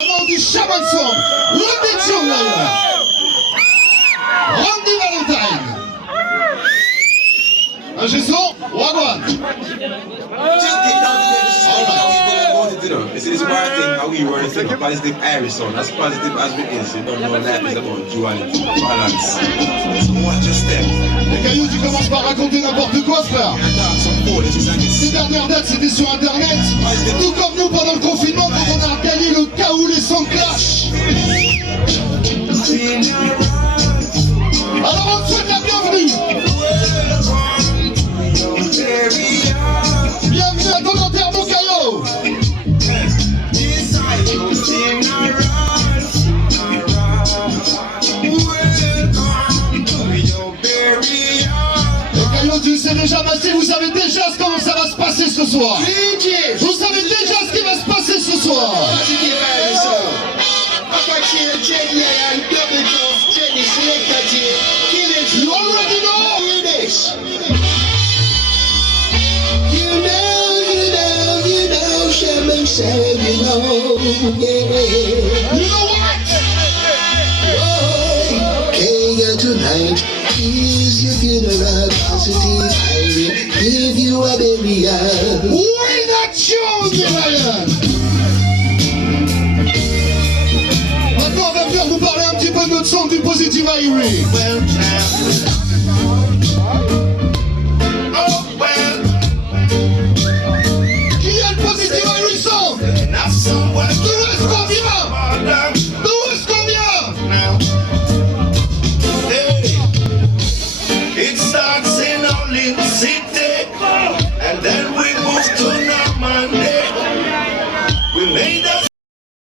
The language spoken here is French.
Du Shaman Song, Randy Jungle, Randy Valentine. Un gestion, Wagwan. It's this one thing how we run it, you know, positive Irish sound, as positive as it is, you don't know life is about duality, balance. So watch your step. Les cailloux, tu commences par raconter n'importe quoi, frère. Ces dernières dates, c'était sur Internet. Tout comme nous pendant le confinement, quand on a gagné le caoulé sans clash. Alors on te souhaite la bienvenue. Bienvenue à ton enterrement, Caillot. Tu sais déjà, Massy, vous savez déjà comment ça va se passer ce soir. Vous savez déjà ce qui va se passer ce soir. You already know. You know what? Okay, tonight is your funeral, positive Irie, give you a burial. Oui, nature, Ryan. Maintenant, on va venir vous parler un petit peu de notre son du Positive Irie. Qui a le Positive Irie son? Qui reste combien?